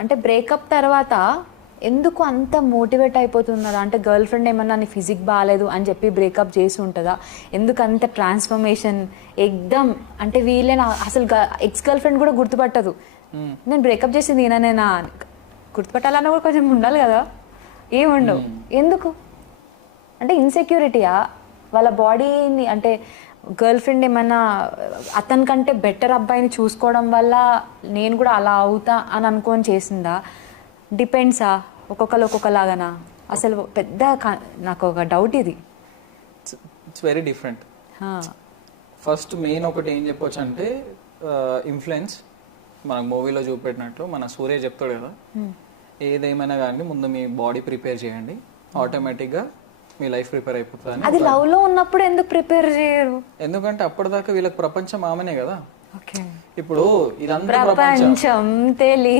అంటే బ్రేకప్ తర్వాత ఎందుకు అంత మోటివేట్ అయిపోతున్నారు? అంటే గర్ల్ ఫ్రెండ్ ఏమన్నా నీ ఫిజిక్ బాగాలేదు అని చెప్పి బ్రేకప్ చేసి ఉంటుందా? ఎందుకు అంత ట్రాన్స్ఫర్మేషన్ ఎక్దమ్? అంటే వీళ్ళే అసలు ఎక్స్ గర్ల్ ఫ్రెండ్ కూడా గుర్తుపట్టదు. నేను బ్రేకప్ చేసింది నేనా గుర్తుపట్టాలన్నా కూడా కొంచెం ఉండాలి కదా, ఏముండవు. ఎందుకు అంటే ఇన్సెక్యూరిటీయా వాళ్ళ బాడీని? అంటే గర్ల్ ఫ్రెండ్ ఏమైనా అతనికంటే బెటర్ అబ్బాయిని చూసుకోవడం వల్ల నేను కూడా అలా అవుతా అని అనుకొని చేసిందా? డిపెండ్సా? ఒక్కొక్కరు ఒక్కొక్కలాగానా? అసలు పెద్ద నాకు ఒక డౌట్ ఇది. It's very different. First main ఒకటి ఏం చెప్పొచ్చు అంటే ఇన్ఫ్లుయెన్స్. మనకు మూవీలో చూపెట్టినట్టు మన సూర్య చెప్తాడు కదా, ఏదేమైనా కానీ ముందు మీ బాడీ ప్రిపేర్ చేయండి, ఆటోమేటిక్గా మీ లైఫ్ ప్రిపేర్ అయిపోతుంది. అది లవ్ లో ఉన్నప్పుడు ఎందుకు ప్రిపేర్ చేయరు? ఎందుకంటే అప్పటిదాకా వీళ్ళకి ప్రపంచం ఆమెనే కదా. ఓకే, ఇప్పుడు ఇదంతా ప్రపంచం తెలియదు.